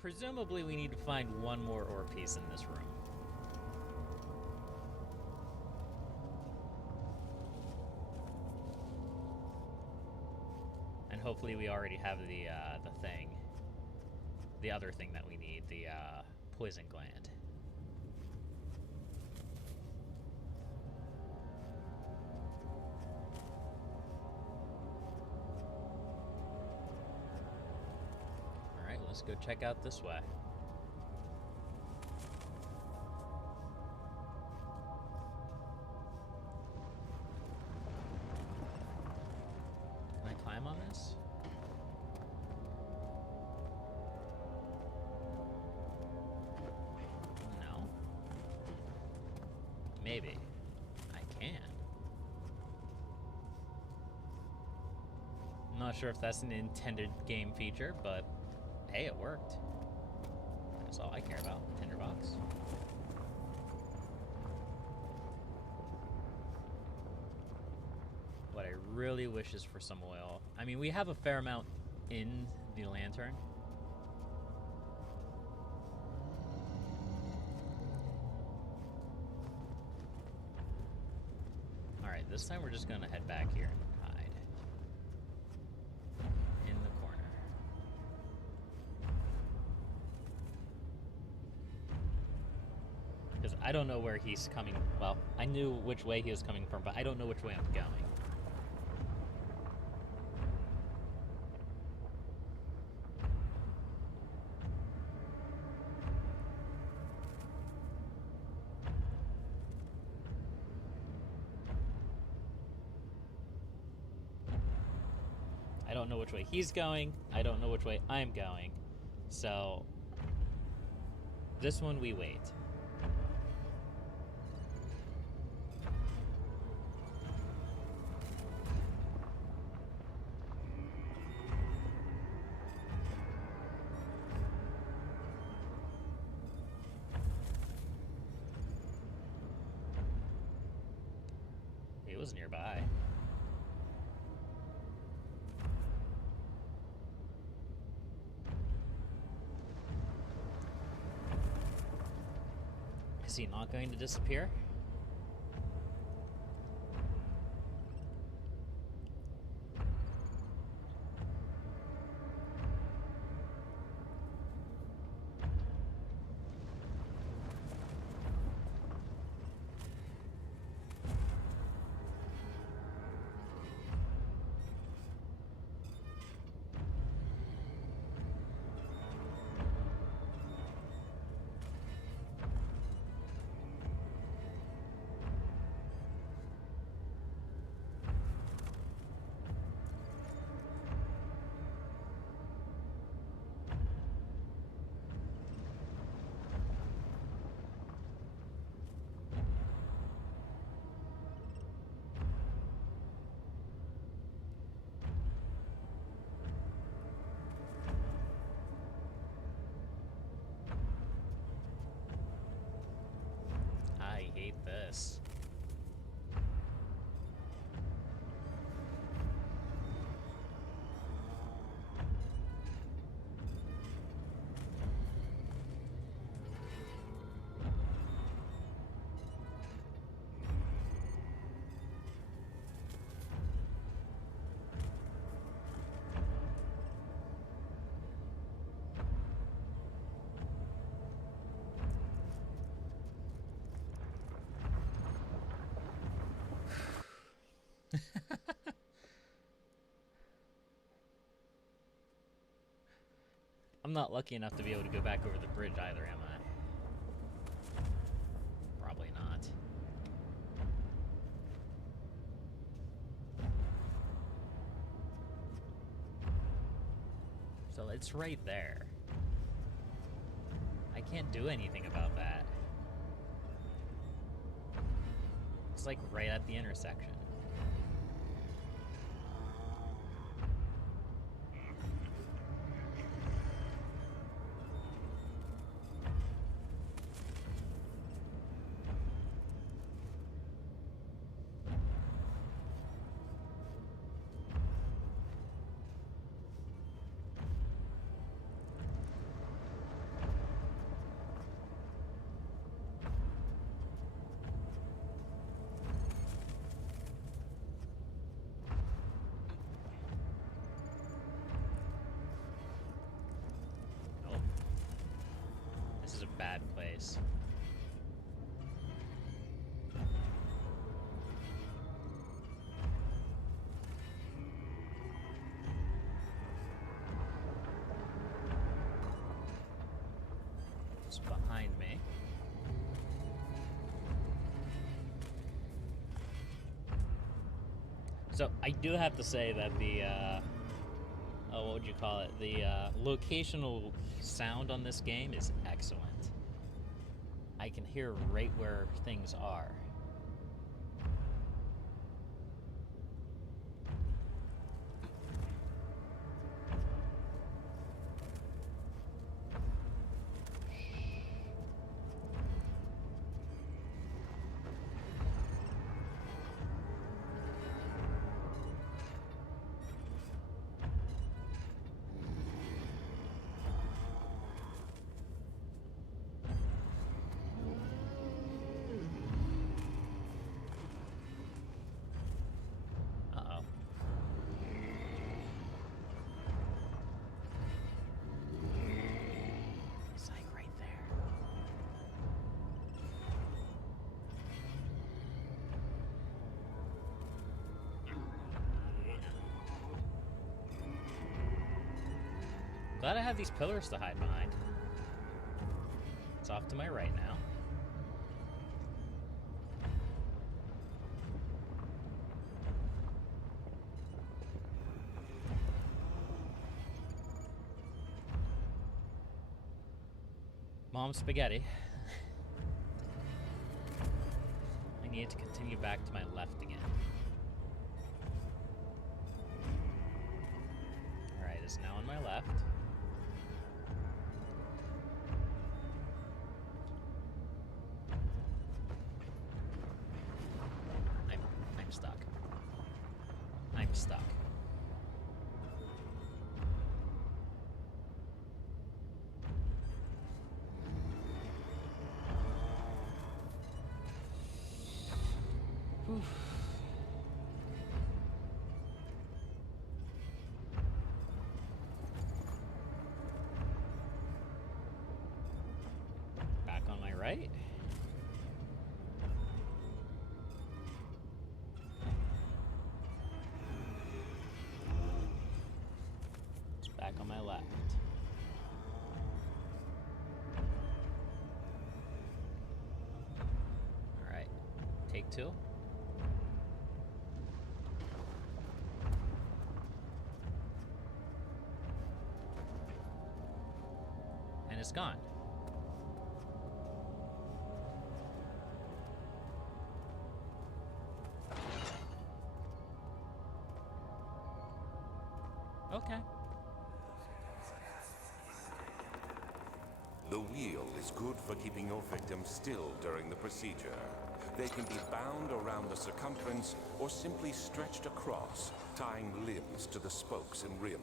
presumably we need to find one more ore piece in this room. And hopefully we already have the thing. The other thing that we need, the poison gland. Alright, let's go check out this way. Can I climb on this? No. Maybe. I can. I'm not sure if that's an intended game feature, but hey, it worked. That's all I care about. Tinderbox. What I really wish is for some oil. I mean, we have a fair amount in the lantern. Alright, this time we're just gonna head back here and hide. In the corner. Because I don't know where he's coming. Well, I knew which way he was coming from, but I don't know which way I'm going. I don't know which way he's going. I don't know which way I'm going. So, this one we wait. He was nearby. Is he not going to disappear? I hate this. I'm not lucky enough to be able to go back over the bridge either, am I? Probably not. So it's right there. I can't do anything about that. It's like right at the intersection. is a bad place. It's behind me. So I do have to say that the, what would you call it? The locational sound on this game is excellent. I can hear right where things are. Glad I have these pillars to hide behind. It's off to my right now. Mom spaghetti. I need to continue back to my left again. Alright, it's now on my left. I'm stuck. I'm stuck. Whew. Back on my right. It's back on my left. All right, take two. And it's gone. Okay. The wheel is good for keeping your victim still during the procedure. They can be bound around the circumference or simply stretched across, tying limbs to the spokes and rim.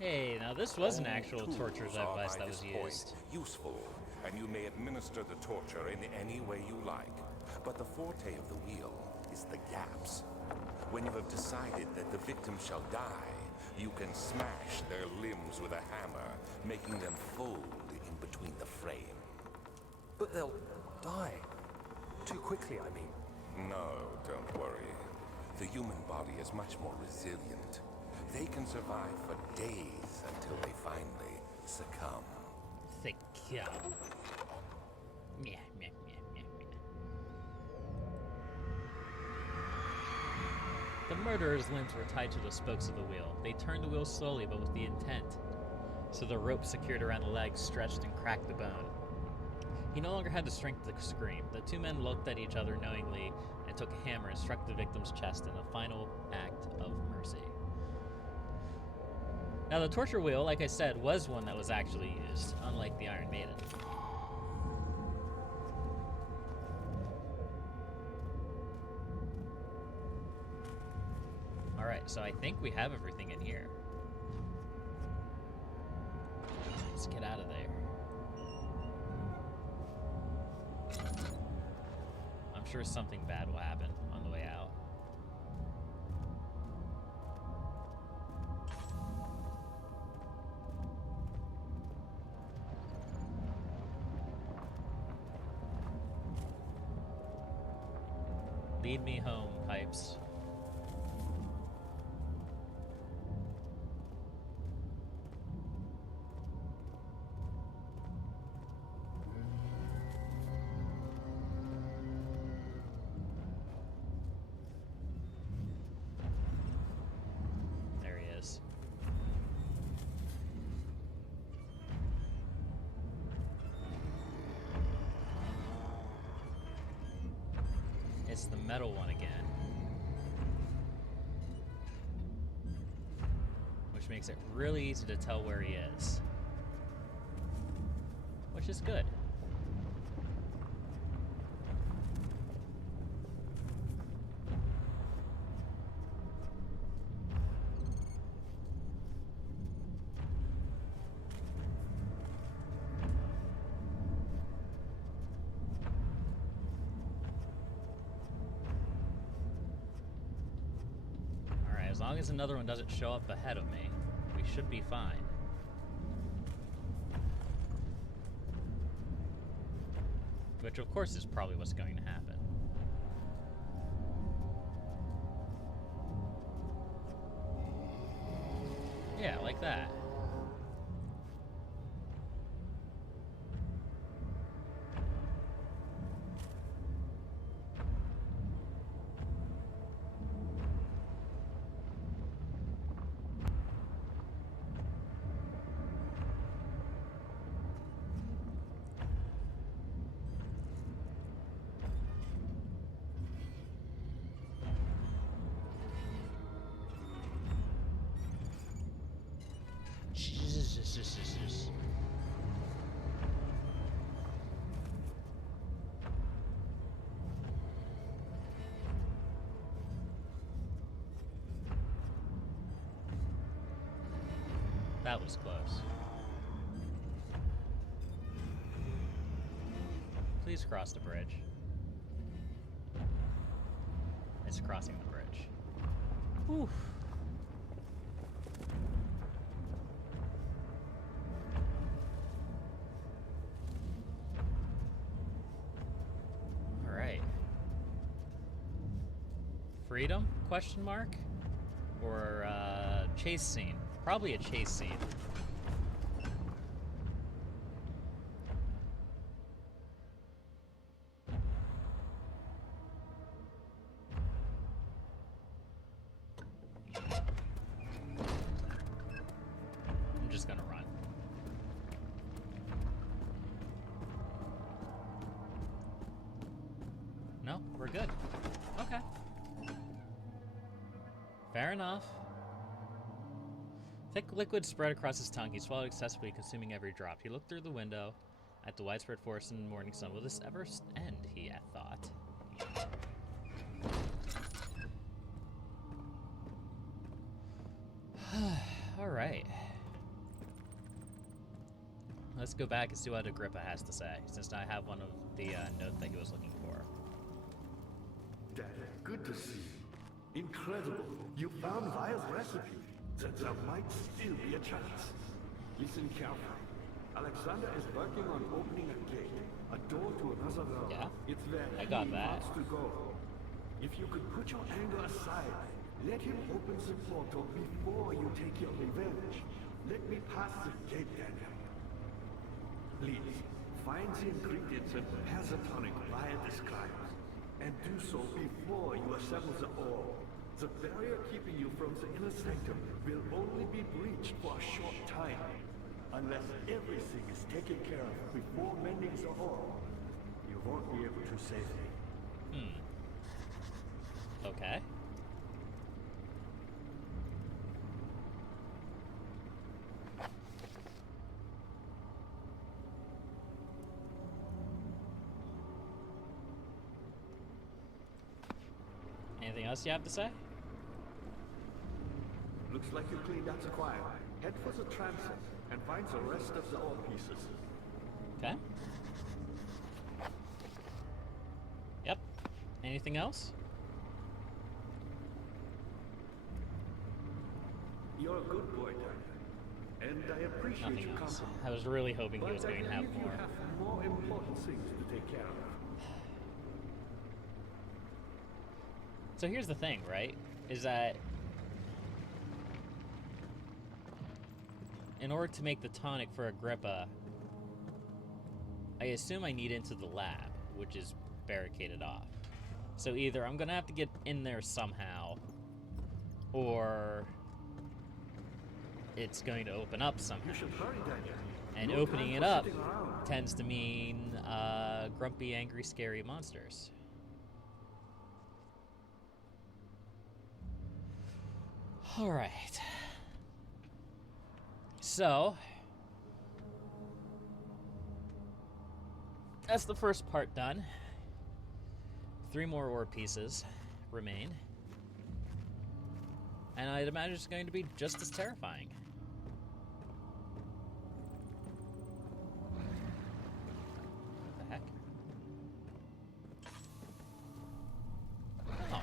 Hey, now this was an All actual torture tools are device by that was this point used. useful, and you may administer the torture in any way you like. But the forte of the wheel is the gaps. When you have decided that the victim shall die, you can smash their limbs with a hammer, making them fold in between the frame. But they'll die. Too quickly, I mean. No, don't worry. The human body is much more resilient. They can survive for days until they finally succumb. Succumb. Meh, meh, meh, meh, meh. The murderer's limbs were tied to the spokes of the wheel. They turned the wheel slowly, but with the intent. So the rope secured around the legs stretched and cracked the bone. He no longer had the strength to scream. The two men looked at each other knowingly and took a hammer and struck the victim's chest in a final act of mercy. Now, the torture wheel, like I said, was one that was actually used, unlike the Iron Maiden. Alright, so I think we have everything in here. Let's get out of there. I'm sure something bad will happen on the way out. Lead me home, pipes. There he is. It's the metal one again. Which makes it really easy to tell where he is. Which is good. As long as another one doesn't show up ahead of me, we should be fine. Which, of course, is probably what's going to happen. Yeah, like that. That was close. Please cross the bridge. It's crossing the bridge. Whew. All right. Freedom? Question mark? Or chase scene? Probably a chase scene. I'm just gonna run. No, we're good. Okay. Fair enough. Thick liquid spread across his tongue. He swallowed excessively, consuming every drop. He looked through the window at the widespread forest and the morning sun. Will this ever end? He thought. All right. Let's go back and see what Agrippa has to say, since I have one of the notes that he was looking for. Dad, good to see you. Incredible. You found Vile's recipe. That there might still be a chance. Listen carefully. Alexander is working on opening a gate, a door to another realm. Yeah, it's where I got he that. wants to go. If you could put your anger aside, let him open the portal before you take your revenge. Let me pass the gate, Daniel. Please, find the ingredients and prepare the tonic Vile describes. And do so before you assemble the orb. The barrier keeping you from the inner sanctum will only be breached for a short time. Unless everything is taken care of before mending the orb, you won't be able to save me. Okay. Anything else you have to say? Looks like you cleaned out the choir. Head for the transit and find the rest of the orb pieces. Okay. Yep. Anything else? You're a good boy, Daniel. And I appreciate Nothing you else. coming. I was really hoping he But was I going to have believe you more. have more important things to take care of. So here's the thing, right? Is that in order to make the tonic for Agrippa, I assume I need into the lab, which is barricaded off. So either I'm gonna have to get in there somehow, or it's going to open up somehow. You should hurry, Daniel. And No opening time it for up sitting around. tends to mean grumpy, angry, scary monsters. Alright. So, that's the first part done. 3 more ore pieces remain. And I'd imagine it's going to be just as terrifying. What the heck? Oh.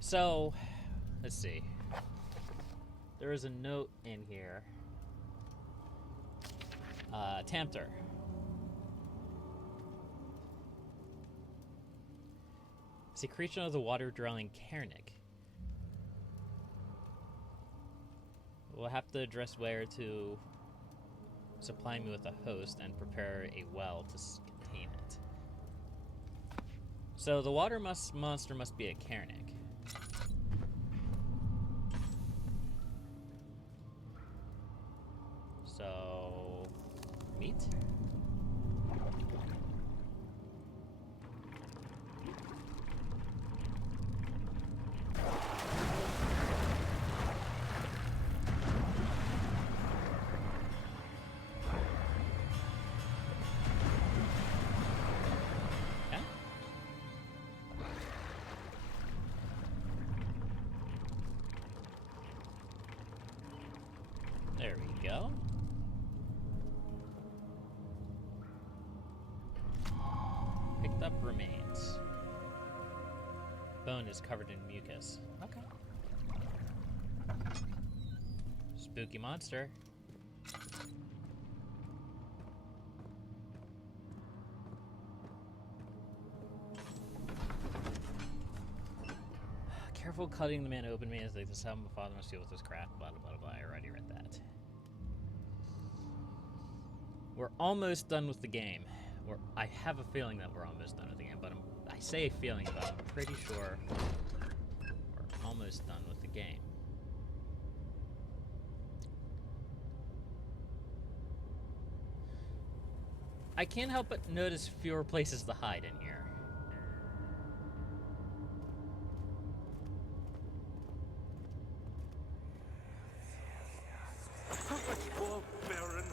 So, let's see. There is a note in here. Tamter. Secretion of the water-dwelling Kernic. We'll have to address where to supply me with a host and prepare a well to contain it. So the water monster must be a Kernic. So, meat? Okay. There we go. Picked up remains. Bone is covered in mucus. Okay. Spooky monster. Careful cutting the man open, man. As like this, how my father must deal with this crap. Blah blah blah blah. I already read that. We're almost done with the game. Or I have a feeling that we're almost done with the game, but I say a feeling, but I'm pretty sure we're almost done with the game. I can't help but notice fewer places to hide in here. How much more, Baron?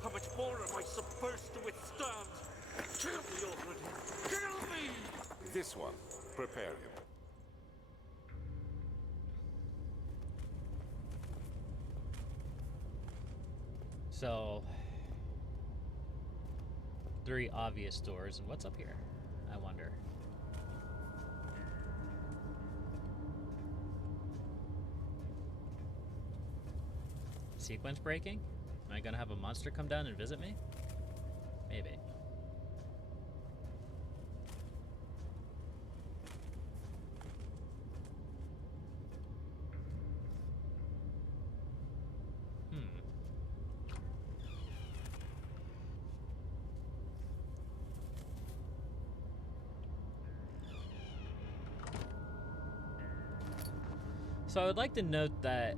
How much more am I supposed to withstand? Kill me already! Kill me! This one. Prepare him. So, 3 obvious doors, and what's up here? I wonder. Sequence breaking? Am I gonna have a monster come down and visit me? Maybe. So I would like to note that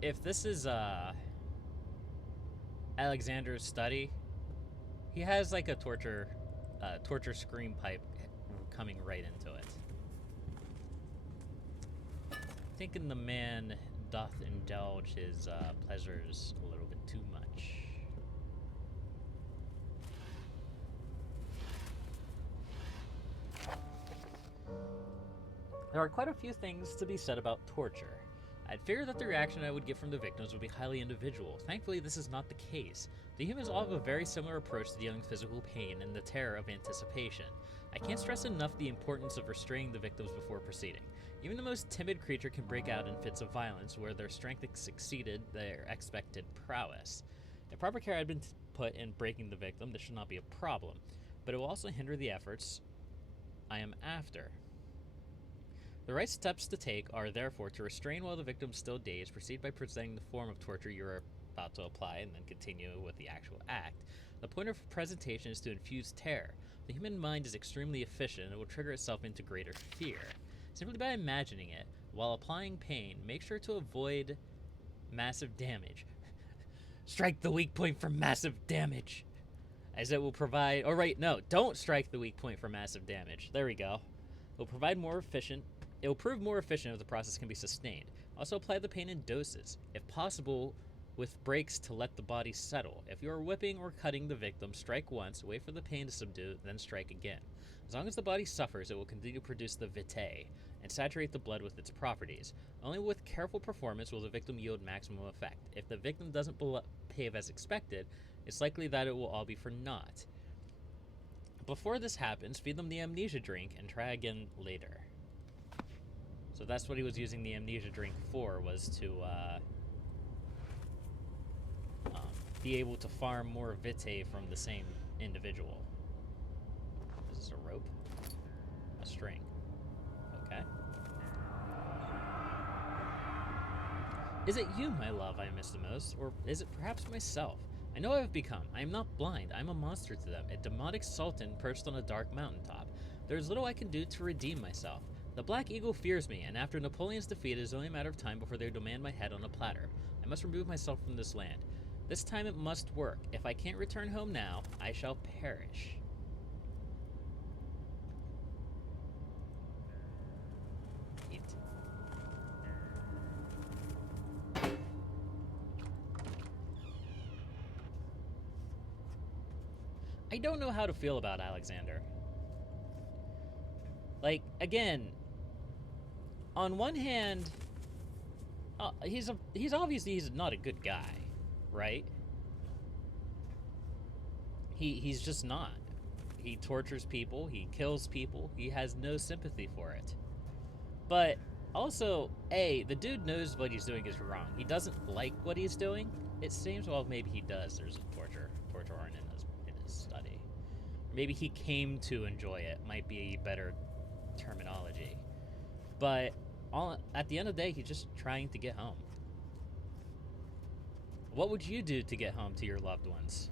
if this is Alexander's study, he has like a torture scream pipe coming right into it. Thinking the man doth indulge his pleasures a little bit too much. There are quite a few things to be said about torture. I'd figured that the reaction I would get from the victims would be highly individual. Thankfully, this is not the case. The humans all have a very similar approach to dealing with physical pain and the terror of anticipation. I can't stress enough the importance of restraining the victims before proceeding. Even the most timid creature can break out in fits of violence where their strength exceeded their expected prowess. If proper care had been put in breaking the victim, this should not be a problem, but it will also hinder the efforts I am after. The right steps to take are therefore to restrain while the victim is still dazed, proceed by presenting the form of torture you are about to apply, and then continue with the actual act. The point of presentation is to infuse terror. The human mind is extremely efficient and it will trigger itself into greater fear. Simply by imagining it, while applying pain, make sure to avoid massive damage. Strike the weak point for massive damage, as it will provide... Oh, right, no, don't strike the weak point for massive damage. There we go. It will prove more efficient if the process can be sustained. Also apply the pain in doses, if possible with breaks to let the body settle. If you are whipping or cutting the victim, strike once, wait for the pain to subdue, then strike again. As long as the body suffers, it will continue to produce the vitae and saturate the blood with its properties. Only with careful performance will the victim yield maximum effect. If the victim doesn't behave as expected, it's likely that it will all be for naught. Before this happens, feed them the amnesia drink and try again later. So that's what he was using the amnesia drink for, was to be able to farm more vitae from the same individual. Is this a rope? A string. Okay. Is it you, my love, I miss the most? Or is it perhaps myself? I know I have become. I am not blind. I am a monster to them, a demonic sultan perched on a dark mountaintop. There is little I can do to redeem myself. The Black Eagle fears me, and after Napoleon's defeat, it is only a matter of time before they demand my head on a platter. I must remove myself from this land. This time it must work. If I can't return home now, I shall perish. Eat. I don't know how to feel about Alexander. Like, again, on one hand, he's obviously not a good guy, right? He's just not. He tortures people, he kills people, he has no sympathy for it. But also, the dude knows what he's doing is wrong. He doesn't like what he's doing. It seems, well, maybe he does. There's a torture horn in his study. Maybe he came to enjoy it, might be a better terminology. But at the end of the day, he's just trying to get home. What would you do to get home to your loved ones?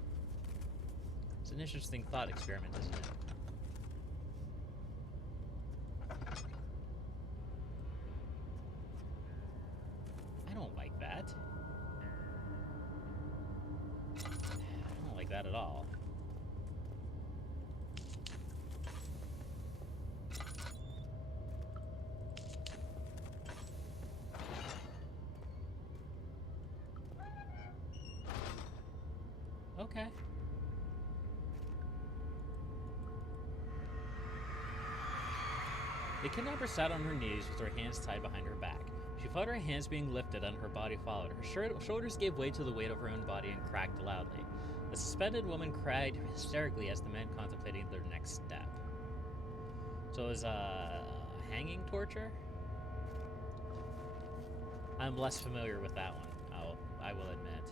It's an interesting thought experiment, isn't it? I don't like that. I don't like that at all. Okay. The kidnapper sat on her knees with her hands tied behind her back. She felt her hands being lifted and her body followed. Her shoulders gave way to the weight of her own body and cracked loudly. The suspended woman cried hysterically as the man contemplated their next step. So it was hanging torture? I'm less familiar with that one, I will admit.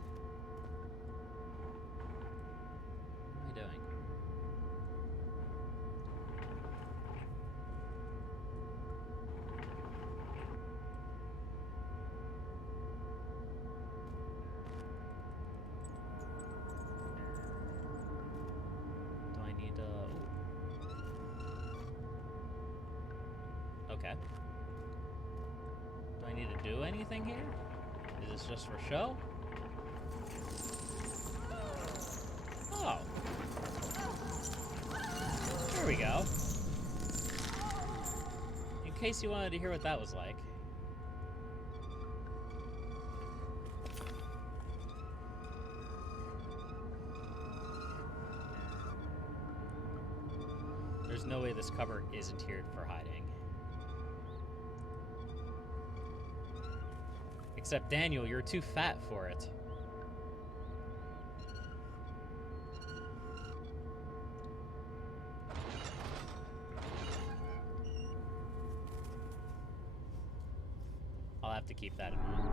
What am I doing? Do I need to... Okay. Do I need to do anything here? Is this just for show? Oh. There we go. In case you wanted to hear what that was like. There's no way this cover isn't tiered for hiding. Except, Daniel, you're too fat for it. I'll have to keep that in mind.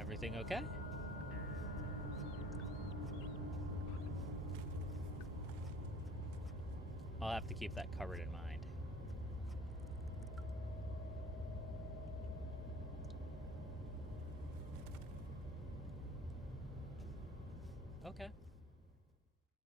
Everything okay? I'll have to keep that covered in mind.